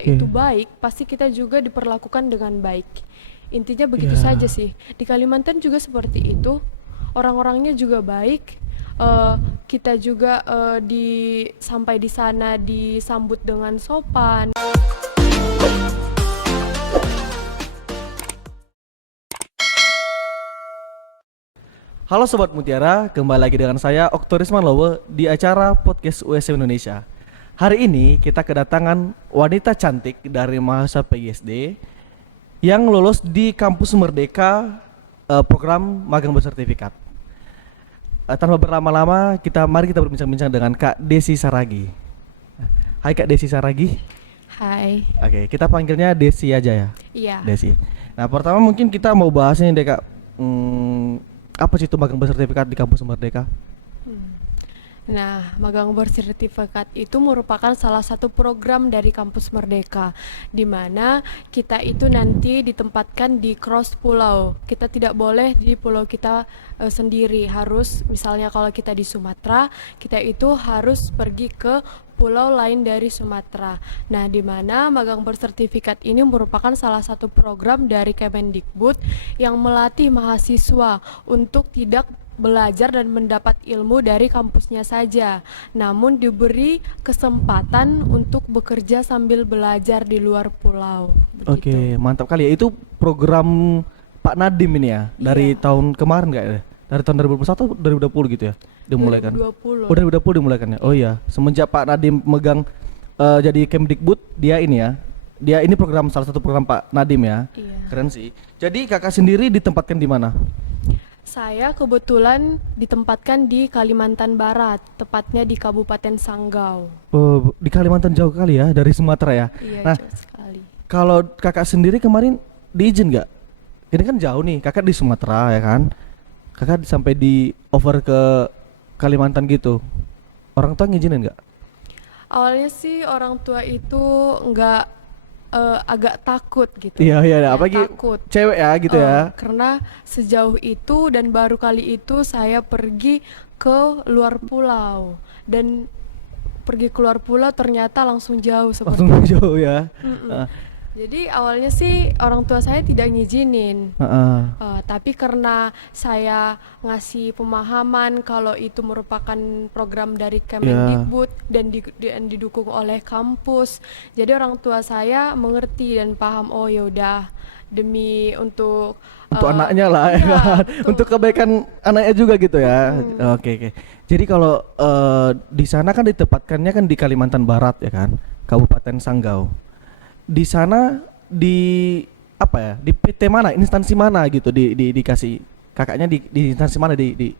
itu baik, pasti kita juga diperlakukan dengan baik. Intinya begitu saja sih. Di Kalimantan juga seperti itu. Orang-orangnya juga baik. Kita juga sampai di sana disambut dengan sopan. Halo Sobat Mutiara, kembali lagi dengan saya Oktorisman Lowe di acara Podcast USM Indonesia. Hari ini kita kedatangan wanita cantik dari mahasiswa PGSD yang lulus di Kampus Merdeka program magang bersertifikat. Tanpa berlama-lama, mari kita berbincang-bincang dengan Kak Desi Saragi. Hai Kak Desi Saragi. Hai. Oke, kita panggilnya Desi aja ya. Iya. Desi. Nah, pertama mungkin kita mau bahas ini deh Kak. Apa sih itu magang bersertifikat di Kampus Merdeka? Nah, magang bersertifikat itu merupakan salah satu program dari Kampus Merdeka, di mana kita itu nanti ditempatkan di cross pulau. Kita tidak boleh di pulau kita sendiri, harus misalnya kalau kita di Sumatera, kita itu harus pergi ke pulau lain dari Sumatera. Nah, di mana magang bersertifikat ini merupakan salah satu program dari Kemendikbud yang melatih mahasiswa untuk tidak belajar dan mendapat ilmu dari kampusnya saja, namun diberi kesempatan untuk bekerja sambil belajar di luar pulau. Oke, mantap kali ya. Itu program Pak Nadiem ini ya, dari tahun kemarin nggak ya? Dari tahun 2021 atau 2020 gitu ya? Dimulai kan? 2020. Oh, 2020 dimulai kan ya? Oh iya, semenjak Pak Nadiem megang jadi Kemdikbud, dia ini ya. Dia ini salah satu program Pak Nadiem ya. Iya. Keren sih. Jadi Kakak sendiri ditempatkan di mana? Saya kebetulan ditempatkan di Kalimantan Barat, tepatnya di Kabupaten Sanggau. Oh, di Kalimantan jauh kali ya dari Sumatera ya. Iya, Nah, jauh sekali. kalau Kakak sendiri kemarin diizin nggak? Ini kan jauh nih, Kakak di Sumatera ya kan? Kakak sampai di over ke Kalimantan gitu. Orang tua ngizinin nggak? Awalnya sih orang tua itu nggak agak takut gitu. Iya, Ya, apalagi takut. cewek ya gitu ya. Karena sejauh itu dan baru kali itu saya pergi ke luar pulau, dan pergi keluar pulau ternyata langsung jauh seperti Langsung jauh ya. Mm-mm. Jadi awalnya sih orang tua saya tidak ngizinin. Tapi karena saya ngasih pemahaman kalau itu merupakan program dari Kemendikbud dan didukung oleh kampus, jadi orang tua saya mengerti dan paham. Oh yaudah, demi untuk anaknya lah ya iya, kan. betul. Untuk kebaikan anaknya juga gitu ya. Oke. Jadi kalau di sana kan ditempatkannya kan di Kalimantan Barat ya kan, Kabupaten Sanggau. Di sana apa ya? Di PT mana? Instansi mana gitu dikasih kakaknya di instansi mana di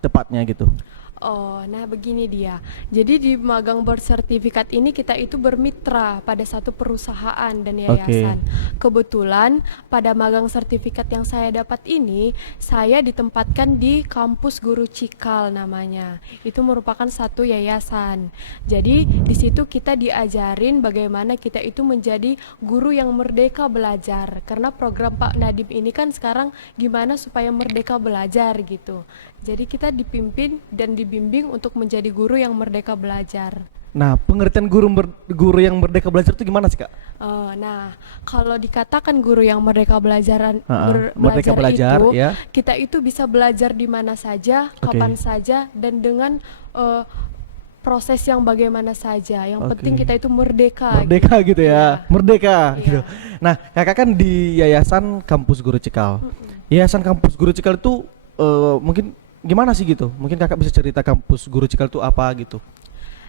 tepatnya gitu. Oh, nah begini dia. Jadi di magang bersertifikat ini kita itu bermitra pada satu perusahaan dan yayasan. Kebetulan pada magang sertifikat yang saya dapat ini, saya ditempatkan di kampus Guru Cikal namanya. Itu merupakan satu yayasan. Jadi di situ kita diajarin bagaimana kita itu menjadi guru yang merdeka belajar. Karena program Pak Nadiem ini kan sekarang gimana supaya merdeka belajar gitu. Jadi kita dipimpin dan dibimbing untuk menjadi guru yang merdeka belajar. Nah, pengertian guru yang merdeka belajar itu gimana sih, Kak? Nah, kalau dikatakan guru yang merdeka Merdeka belajar itu, ya. kita itu bisa belajar di mana saja, kapan saja, dan dengan proses yang bagaimana saja. Yang penting kita itu merdeka. Merdeka gitu ya. Merdeka Iya. gitu. Nah, Kakak kan di Yayasan Kampus Guru Cikal. Yayasan Kampus Guru Cikal itu mungkin gimana sih gitu? Mungkin Kakak bisa cerita Kampus Guru Cikal itu apa gitu?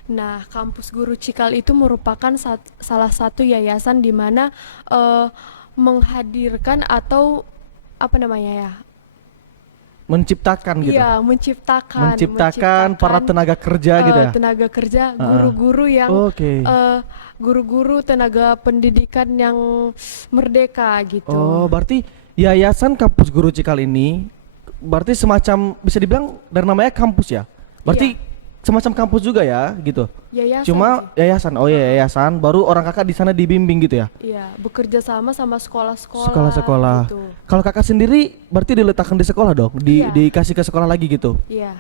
Nah, Kampus Guru Cikal itu merupakan salah satu yayasan di mana menghadirkan atau apa namanya ya? Menciptakan gitu. Iya, Menciptakan para tenaga kerja gitu ya. tenaga kerja, guru-guru yang guru-guru tenaga pendidikan yang merdeka gitu. Oh, berarti Yayasan Kampus Guru Cikal ini berarti semacam bisa dibilang dari namanya kampus ya. Berarti semacam kampus juga ya gitu. Yayasan Cuma sih. yayasan. Oh ya, yayasan baru orang Kakak di sana dibimbing gitu ya. Iya, bekerja sama sekolah-sekolah. Sekolah-sekolah. Gitu. Kalau Kakak sendiri berarti diletakkan di sekolah dong, Iya. dikasih ke sekolah lagi gitu. Iya.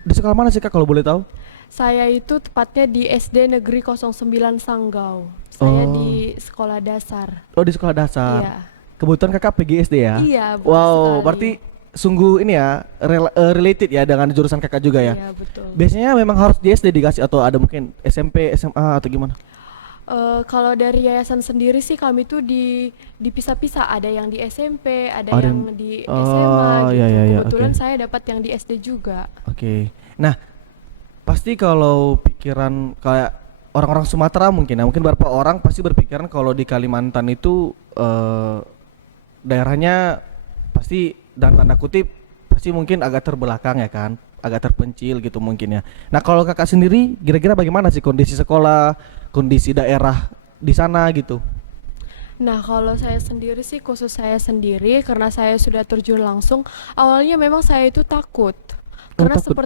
Di sekolah mana sih Kak kalau boleh tahu? Saya itu tepatnya di SD Negeri 09 Sanggau. Saya Oh, di sekolah dasar. oh di sekolah dasar. Iya. Kebetulan kakak PGSD ya. Iya, betul Wow, sekali. berarti sungguh ini ya related ya dengan jurusan kakak juga ya. Iya, betul. Biasanya memang harus di SD dikasih atau ada mungkin SMP, SMA atau gimana? Kalau dari yayasan sendiri sih kami tuh dipisah-pisah, ada yang di SMP, ada Ada yang yang- di SMA Oh, ya gitu. ya ya, oke. Kebetulan saya dapat yang di SD juga. Oke. Nah, pasti kalau pikiran kayak orang-orang Sumatera mungkin ya, mungkin beberapa orang pasti berpikiran kalau di Kalimantan itu daerahnya pasti dan tanda kutip pasti mungkin agak terbelakang ya kan, agak terpencil gitu mungkin ya. Nah, kalau kakak sendiri kira-kira bagaimana sih kondisi sekolah, kondisi daerah di sana gitu? Nah, kalau saya sendiri sih, khusus saya sendiri, karena saya sudah terjun langsung, awalnya memang saya itu takut. Oh, Karena takut.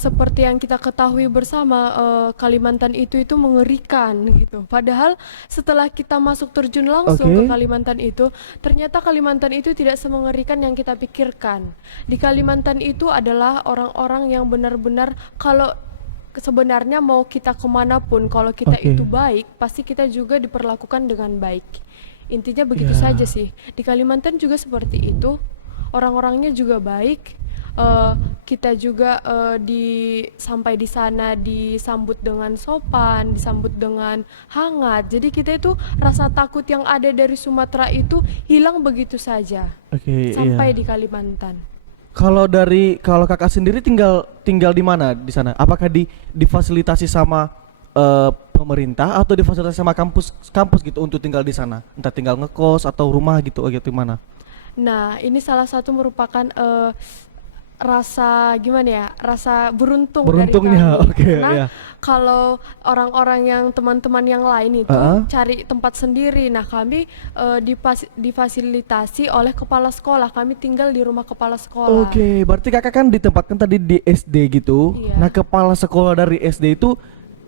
seperti yang kita ketahui bersama, Kalimantan itu mengerikan gitu. Padahal setelah kita masuk terjun langsung ke Oke. Kalimantan itu, ternyata Kalimantan itu tidak semengerikan yang kita pikirkan. Di Kalimantan itu adalah orang-orang yang benar-benar, kalau sebenarnya mau kita kemanapun, kalau kita Oke. itu baik, pasti kita juga diperlakukan dengan baik. Intinya begitu saja Ya. sih. Di Kalimantan juga seperti itu, orang-orangnya juga baik. Kita juga sampai di sana disambut dengan sopan, disambut dengan hangat. Jadi kita itu rasa takut yang ada dari Sumatera itu hilang begitu saja Oke, sampai iya. di Kalimantan. Kalau kakak sendiri tinggal tinggal di mana di sana? Apakah difasilitasi sama pemerintah atau difasilitasi sama kampus kampus gitu untuk tinggal di sana? Entah tinggal ngekos atau rumah gitu gimana? Nah, ini salah satu merupakan rasa gimana ya, rasa beruntung dari Beruntungnya, kami. oke Karena ya. kalau orang-orang yang teman-teman yang lain itu Heeh. cari tempat sendiri. Nah, kami difasilitasi oleh kepala sekolah. Kami tinggal di rumah kepala sekolah. Oke, berarti kakak kan ditempatkan tadi di SD gitu. Iya. Nah, kepala sekolah dari SD itu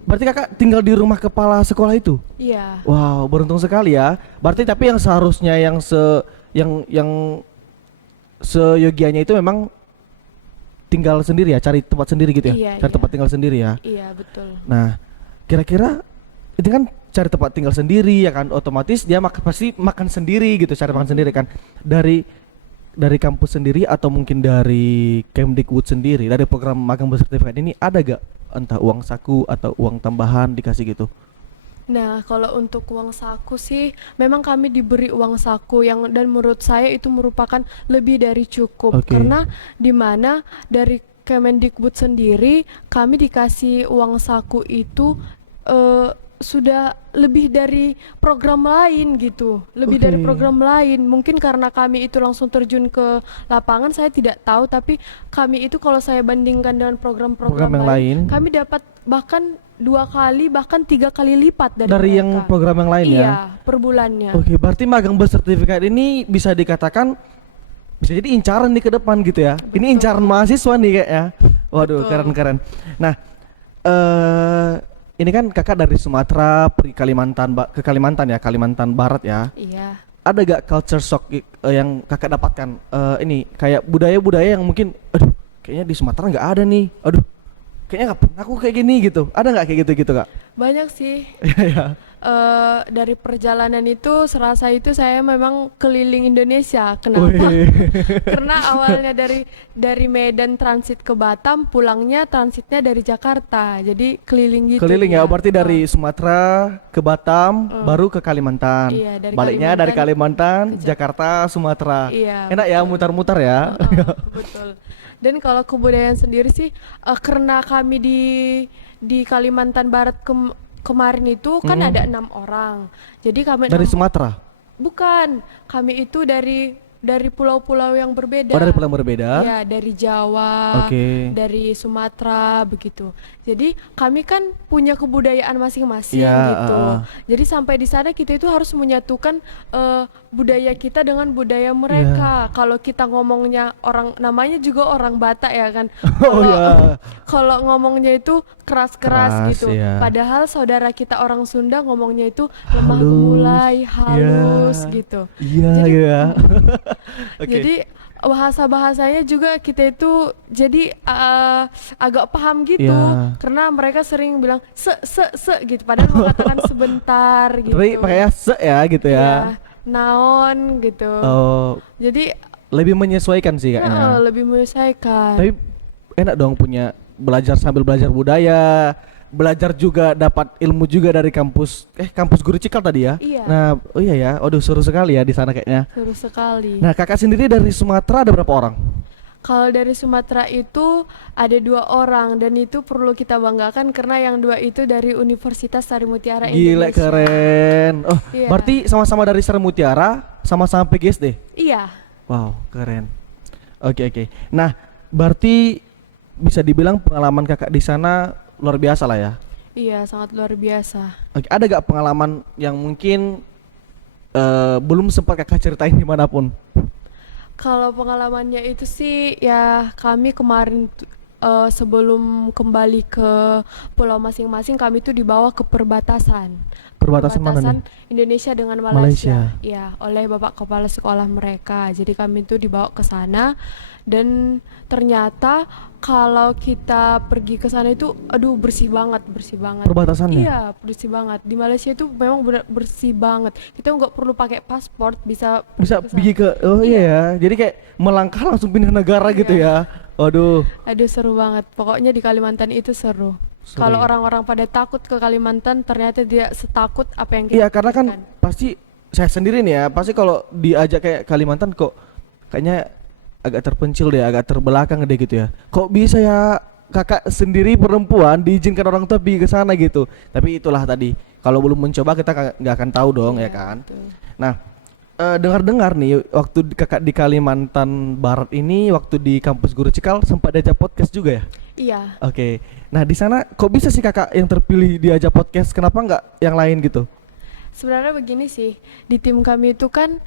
berarti kakak tinggal di rumah kepala sekolah itu. Iya. Wow, beruntung sekali ya. Berarti tapi yang seharusnya yang seyogianya itu memang tinggal sendiri ya, cari tempat sendiri gitu ya. Iya, Cari iya. tempat tinggal sendiri ya. Iya, betul. Nah, kira-kira itu kan cari tempat tinggal sendiri ya kan, otomatis dia pasti makan sendiri gitu, cari makan sendiri kan. Dari kampus sendiri atau mungkin dari Kemdikbud sendiri, dari program magang bersertifikat ini ada gak entah uang saku atau uang tambahan dikasih gitu? Nah, kalau untuk uang saku sih, memang kami diberi uang saku dan menurut saya itu merupakan lebih dari cukup. Oke. Karena di mana dari Kemendikbud sendiri kami dikasih uang saku itu sudah lebih dari program lain gitu. Lebih dari Oke. program lain. Mungkin karena kami itu langsung terjun ke lapangan, saya tidak tahu, tapi kami itu kalau saya bandingkan dengan program-program Program yang lain kami dapat bahkan 2 kali bahkan 3 kali lipat dari dari mereka. yang program yang lain ya. Iya, per bulannya. Oke, berarti magang bersertifikat ini bisa dikatakan bisa jadi incaran nih ke depan gitu ya. Ini Betul. incaran mahasiswa nih kayaknya. Waduh, Betul. keren-keren. Nah, ini kan kakak dari Sumatera pergi ke Kalimantan ya, Kalimantan Barat ya. Iya. Ada gak culture shock yang kakak dapatkan? Ini kayak budaya-budaya yang mungkin, aduh, kayaknya di Sumatera nggak ada nih. Aduh, kayaknya nggak pernah aku kayak gini gitu. Ada nggak kayak gitu-gitu kak? Banyak sih. Iya ya. Dari perjalanan itu serasa itu saya memang keliling Indonesia. Kenapa? Wih. Karena awalnya dari Medan transit ke Batam, pulangnya transitnya dari Jakarta. Jadi keliling gitu Keliling ya, dia. berarti dari Sumatera ke Batam, baru ke Kalimantan. Iya, dari Baliknya dari Kalimantan, ke Jakarta, Sumatera. Iya, Enak ya, mutar-mutar ya. betul. Dan kalau kebudayaan sendiri sih, karena kami di Kalimantan Barat kemarin itu kan ada 6 orang. Jadi kami Dari Sumatera. bukan, kami itu dari pulau-pulau yang berbeda. Oh, dari pulau yang berbeda. Ya, dari Jawa, Oke. dari Sumatera begitu. Jadi kami kan punya kebudayaan masing-masing Iya, gitu. Jadi sampai di sana kita itu harus menyatukan budaya kita dengan budaya mereka. Kalau kita ngomongnya namanya juga orang Batak ya kan. Oh Kalau ya. kalau ngomongnya itu keras-keras Keras, gitu. iya. Padahal saudara kita orang Sunda ngomongnya itu lemah Halus. gemulai, halus Iya. gitu. Iya Jadi- ya. Oke. Jadi bahasa-bahasanya juga kita itu jadi agak paham gitu, Ya. karena mereka sering bilang se gitu, padahal mengatakan sebentar gitu. Tapi pakainya se ya gitu Iya, ya. naon gitu. Oh, Jadi lebih menyesuaikan sih kayaknya. lebih menyelesaikan. Tapi enak dong punya belajar sambil belajar budaya, belajar juga dapat ilmu juga dari kampus Guru Cikal tadi ya. Iya. Nah, oh iya ya. Aduh, seru sekali ya di sana kayaknya. Seru sekali. Nah, kakak sendiri dari Sumatera ada berapa orang? Kalau dari Sumatera itu ada 2 orang, dan itu perlu kita banggakan karena yang 2 itu dari Universitas Sari Mutiara Gila Indonesia. keren. Oh, Iya. berarti sama-sama dari Sri Mutiara, sama-sama PGSD. Iya, Wow, keren. Oke, oke. Nah, berarti bisa dibilang pengalaman kakak di sana luar biasa lah ya. iya sangat luar biasa. Oke, ada gak pengalaman yang mungkin belum sempat kakak ceritain dimanapun? Kalau pengalamannya itu sih ya, kami kemarin sebelum kembali ke pulau masing-masing, kami tuh dibawa ke perbatasan. Perbatasan mana nih? Indonesia dengan Malaysia. Malaysia. Ya, oleh Bapak Kepala Sekolah mereka. Jadi kami tuh dibawa ke sana, dan ternyata kalau kita pergi ke sana itu aduh bersih banget, bersih banget. Perbatasannya? Iya, bersih banget. Di Malaysia itu memang benar bersih banget. Kita nggak perlu pakai paspor, bisa Bisa ke sana. pergi ke, oh iya Iya. ya. Jadi kayak melangkah langsung pindah negara gitu ya. Waduh. Aduh seru banget. Pokoknya di Kalimantan itu seru. Seru Kalau ya. orang-orang pada takut ke Kalimantan, ternyata tidak setakut apa yang kita Iya, karena kan pikirkan. pasti saya sendiri nih ya, pasti kalau diajak kayak Kalimantan kok kayaknya agak terpencil deh, agak terbelakang deh gitu ya. Kok bisa ya kakak sendiri perempuan diizinkan orang tua pergi ke sana gitu. Tapi itulah tadi, kalau belum mencoba kita nggak akan tahu dong ya Iya, kan. betul. Nah, dengar-dengar nih waktu kakak di Kalimantan Barat ini, waktu di kampus Guru Cikal sempat diajak podcast juga ya? Iya. Oke. Nah, di sana kok bisa sih kakak yang terpilih diajak podcast? Kenapa nggak yang lain gitu? Sebenarnya begini sih, di tim kami itu kan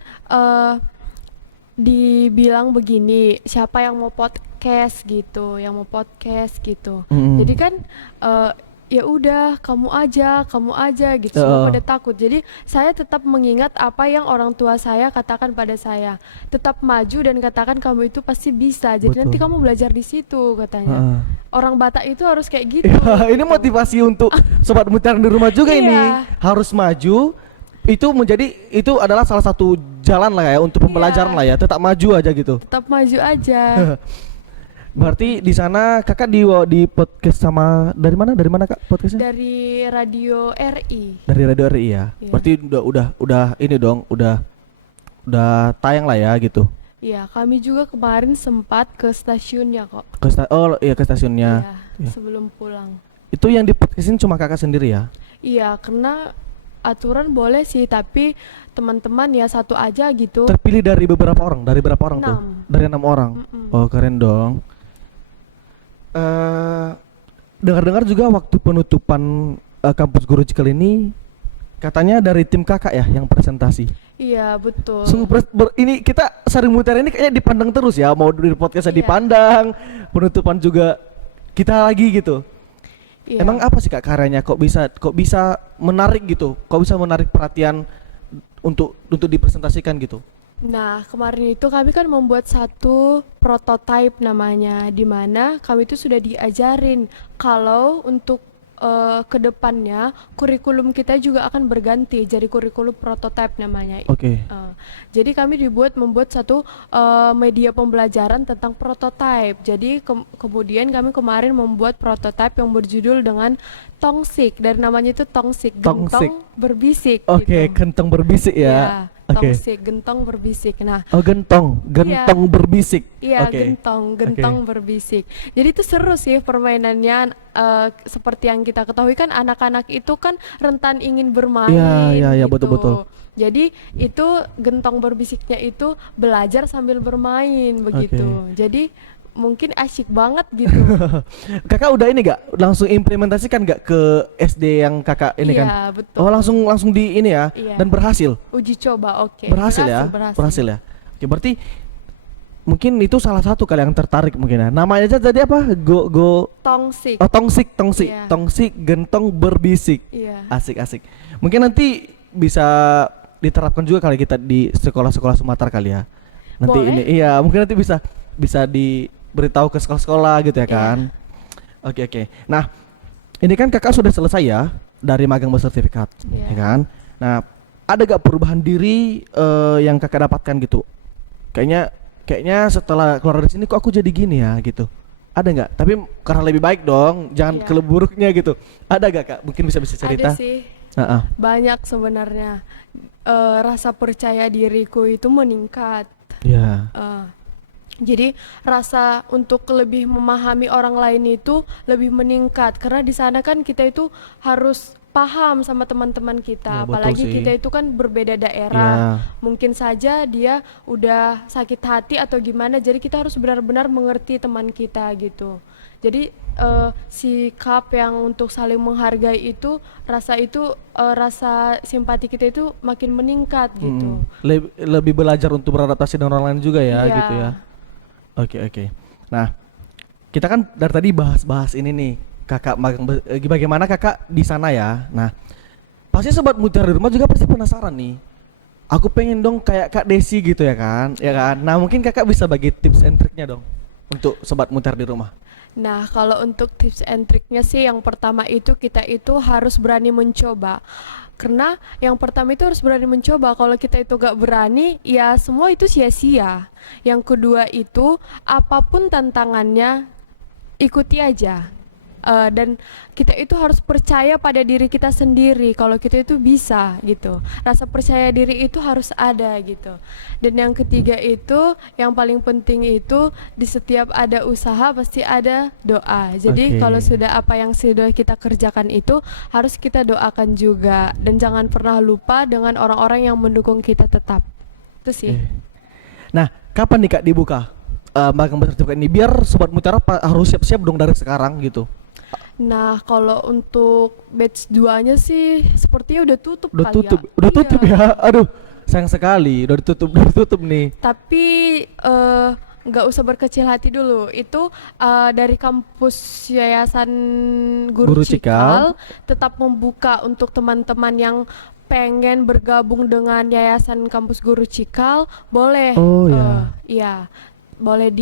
dibilang begini, siapa yang mau podcast gitu, Mm-mm. Jadi kan ya udah kamu aja gitu, semua pada takut. Jadi saya tetap mengingat apa yang orang tua saya katakan pada saya, tetap maju dan katakan kamu itu pasti bisa. Jadi nanti Betul. kamu belajar di situ katanya. Heeh. Orang Batak itu harus kayak gitu. Ya, ini motivasi untuk sobat mutiara di rumah juga ini. Iya. Harus maju. Itu adalah salah satu jalan lah ya untuk pembelajaran Iya. lah ya. Tetap maju aja gitu. Tetap maju aja. Berarti di sana kakak di podcast sama dari mana? Dari mana kak podcastnya? Dari Radio RI. Dari Radio RI ya. Iya. Berarti udah ini dong, udah tayang lah ya gitu. Iya, kami juga kemarin sempat ke stasiunnya kok. Oh iya, ke stasiunnya. Iya, sebelum pulang. Itu yang di podcastin cuma kakak sendiri ya? Iya, karena aturan boleh sih, tapi teman-teman ya satu aja gitu. Terpilih dari beberapa orang, dari berapa orang tuh? 6. Dari 6 orang. Mm-mm. Oh keren dong. Dengar-dengar juga waktu penutupan kampus Guru Cikal ini katanya dari tim kakak ya yang presentasi. Iya, betul. Sungguh ini kita Sari Mutiara ini kayaknya dipandang terus ya, mau di podcastnya Iya. dipandang, penutupan juga kita lagi gitu. Iya. Emang apa sih kak karyanya kok bisa menarik gitu, kok bisa menarik perhatian untuk dipresentasikan gitu? Nah, kemarin itu kami kan membuat satu prototype namanya, di mana kami itu sudah diajarin kalau untuk kedepannya kurikulum kita juga akan berganti jadi kurikulum prototype namanya. Oke. Jadi kami membuat satu media pembelajaran tentang prototype. Jadi kemudian kami kemarin membuat prototype yang berjudul dengan Tongsik, dari namanya itu Tongsik, Tongsik. gentong berbisik. Oke, gitu. gentong berbisik ya. Iya, Oke. Tongsik, gentong berbisik. Nah, Oh gentong berbisik. iya, Oke. gentong berbisik. Jadi itu seru sih permainannya. Seperti yang kita ketahui kan anak-anak itu kan rentan ingin bermain. Iya, gitu. betul. Jadi itu gentong berbisiknya itu belajar sambil bermain begitu. Jadi mungkin asyik banget gitu. Kakak udah ini gak langsung implementasikan gak ke SD yang kakak ini kan? Iya, betul. Oh langsung di ini ya. Iya. Dan berhasil. Uji coba, oke. Berhasil ya. Berhasil ya. Oke, berarti mungkin itu salah satu kali yang tertarik mungkin ya. Namanya aja tadi apa? Tongsik. Oh tongsik. Iya. Tongsik gentong berbisik. Iya. Asik. Mungkin nanti bisa diterapkan juga kali kita di sekolah-sekolah Sumatera kali ya. Nanti Boleh. ini iya mungkin nanti bisa bisa diberitahu ke sekolah-sekolah gitu ya Iya. kan. Oke oke. Nah, ini kan kakak sudah selesai ya dari magang bersertifikat, Iya. ya kan? Nah, ada gak perubahan diri yang kakak dapatkan gitu? Kayaknya kayaknya setelah keluar dari sini kok aku jadi gini ya gitu. Ada nggak? Tapi karena lebih baik dong, jangan Iya. ke buruknya gitu. Ada gak kak? Mungkin bisa bisa cerita. Ada sih. Heeh. Banyak sebenarnya. Rasa percaya diriku itu meningkat. Ya. Eh, jadi rasa untuk lebih memahami orang lain itu lebih meningkat karena di sana kan kita itu harus paham sama teman-teman Ya, kita, betul apalagi sih. kita itu kan berbeda daerah. Ya. Mungkin saja dia udah sakit hati atau gimana, jadi kita harus benar-benar mengerti teman kita gitu. Jadi sikap yang untuk saling menghargai itu rasa simpati kita itu makin meningkat gitu. Lebih belajar untuk beradaptasi dengan orang lain juga ya Iya. gitu ya. Oke oke. Nah, kita kan dari tadi bahas-bahas ini nih, kakak magang bagaimana kakak di sana ya. Nah, pasti sobat mutiara di rumah juga pasti penasaran nih. Aku pengen dong kayak Kak Desi gitu ya kan, ya kan. Nah, mungkin kakak bisa bagi tips and triknya dong untuk sobat mutiara di rumah. Nah, kalau untuk tips and triknya sih yang pertama itu kita itu harus berani mencoba. Karena yang pertama itu harus berani mencoba. Kalau kita itu gak berani, ya semua itu sia-sia. Yang kedua itu apapun tantangannya ikuti aja. Dan kita itu harus percaya pada diri kita sendiri kalau kita itu bisa gitu. Rasa percaya diri itu harus ada gitu. Dan yang ketiga itu yang paling penting itu di setiap ada usaha pasti ada doa. Jadi Oke. kalau sudah apa yang sudah kita kerjakan itu harus kita doakan juga dan jangan pernah lupa dengan orang-orang yang mendukung kita tetap. Itu sih. Oke. Nah, kapan nih Kak dibuka magang bersertifikat ini? Biar sobat mutiara harus siap-siap dong dari sekarang gitu. Nah, kalau untuk batch 2-nya sih sepertinya udah tutup Udah kali tutup, ya. udah Iya. tutup ya. Aduh, sayang sekali. Udah ditutup nih. Tapi nggak usah berkecil hati dulu. Itu dari kampus Yayasan Guru Guru Cikal. Cikal tetap membuka untuk teman-teman yang pengen bergabung dengan Yayasan Kampus Guru Cikal, boleh. Oh ya. Iya. Boleh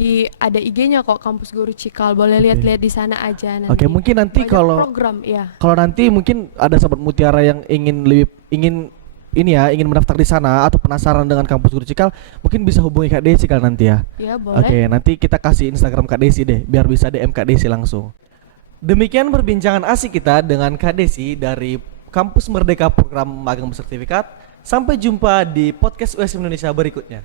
ada IG-nya kok Kampus Guru Cikal. Boleh Oke. lihat-lihat di sana aja nanti. Oke, mungkin nanti Banyak kalau program, iya. kalau nanti mungkin ada sobat mutiara yang ingin ini ya, ingin mendaftar di sana atau penasaran dengan kampus Guru Cikal, mungkin bisa hubungi Kak Desi kali nanti ya. Iya, boleh. Oke, nanti kita kasih Instagram Kak Desi deh, biar bisa DM Kak Desi langsung. Demikian perbincangan asik kita dengan Kak Desi dari Kampus Merdeka Program Magang Bersertifikat. Sampai jumpa di podcast USM Indonesia berikutnya.